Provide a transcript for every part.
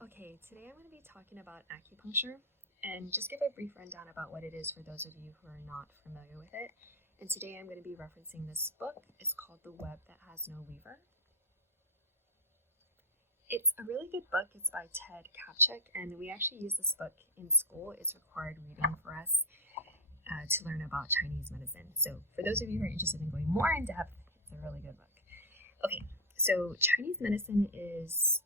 Okay, today I'm going to be talking about acupuncture and just give a brief rundown about what it is for those of you who are not familiar with it. And today I'm going to be referencing this book. It's called The Web That Has No Weaver. It's a really good book. It's by Ted Kapchik, and we actually use this book in school. It's required reading for us to learn about Chinese medicine. So for those of you who are interested in going more in depth, it's a really good book. Okay, so Chinese medicine is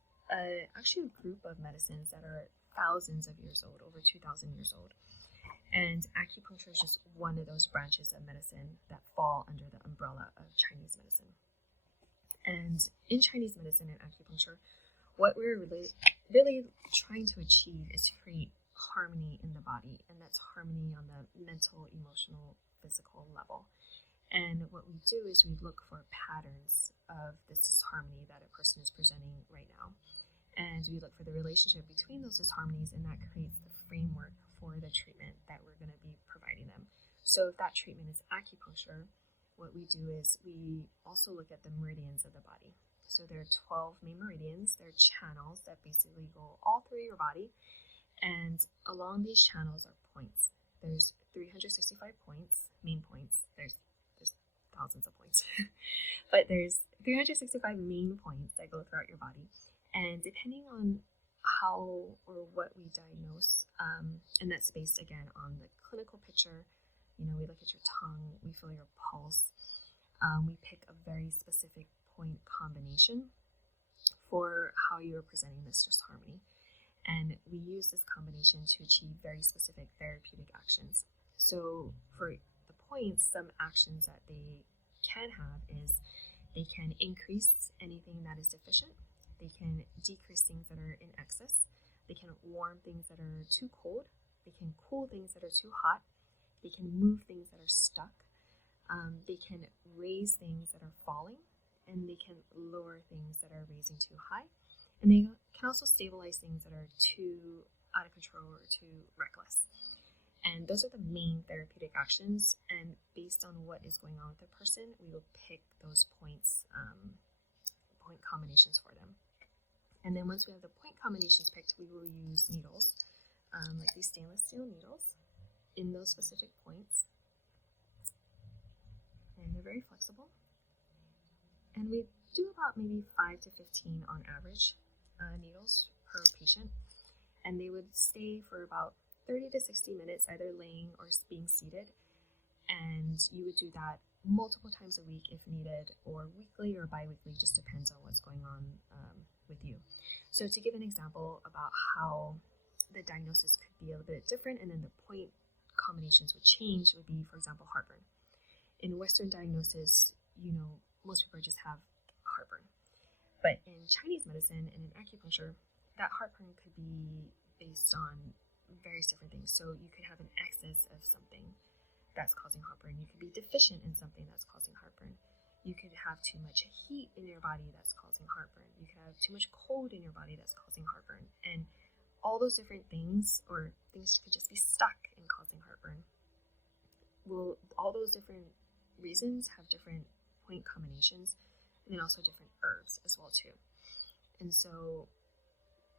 actually a group of medicines that are thousands of years old, over 2,000 years old. And acupuncture is just one of those branches of medicine that fall under the umbrella of Chinese medicine. And in Chinese medicine and acupuncture, what we're really trying to achieve is to create harmony in the body, and that's harmony on the mental, emotional, physical level. And what we do is we look for patterns of this disharmony that a person is presenting right now. And we look for the relationship between those disharmonies, and that creates the framework for the treatment that we're going to be providing them. So if that treatment is acupuncture, what we do is we also look at the meridians of the body. So there are 12 main meridians. They're channels that basically go all through your body. And along these channels are points. There's 365 points, main points. There's thousands of points. But there's 365 main points that go throughout your body. And depending on how or what we diagnose, and that's based again on the clinical picture, we look at your tongue, we feel your pulse, we pick a very specific point combination for how you are presenting this disharmony. And we use this combination to achieve very specific therapeutic actions. So for the points, some actions that they can have is they can increase anything that is deficient. They can decrease things that are in excess. They can warm things that are too cold. They can cool things that are too hot. They can move things that are stuck. They can raise things that are falling. And they can lower things that are raising too high. And they can also stabilize things that are too out of control or too reckless. And those are the main therapeutic actions. And based on what is going on with the person, we will pick those points, point combinations for them. And then once we have the point combinations picked, we will use needles, like these stainless steel needles, in those specific points. And they're very flexible. And we do about maybe 5 to 15 on average needles per patient. And they would stay for about 30 to 60 minutes, either laying or being seated. And you would do that multiple times a week if needed, or weekly or bi-weekly, just depends on what's going on with you. So to give an example about how the diagnosis could be a little bit different and then the point combinations would change would be, for example, heartburn. In Western diagnosis, most people just have heartburn. But in Chinese medicine and in acupuncture, that heartburn could be based on various different things. So you could have an excess of something that's causing heartburn. You could be deficient in something that's causing heartburn. You could have too much heat in your body that's causing heartburn. You could have too much cold in your body that's causing heartburn. And all those different things, or things could just be stuck in causing heartburn. Well, all those different reasons have different point combinations, and then also different herbs as well too. And so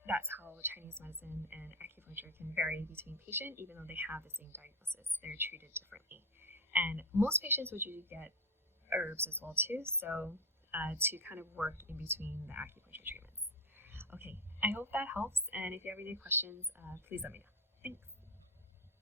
that's how Chinese medicine and acupuncture can vary between patient, even though they have the same diagnosis. They're treated differently. And most patients would usually get herbs as well too, so to kind of work in between the acupuncture treatments. Okay, I hope that helps, and if you have any questions, please let me know. Thanks.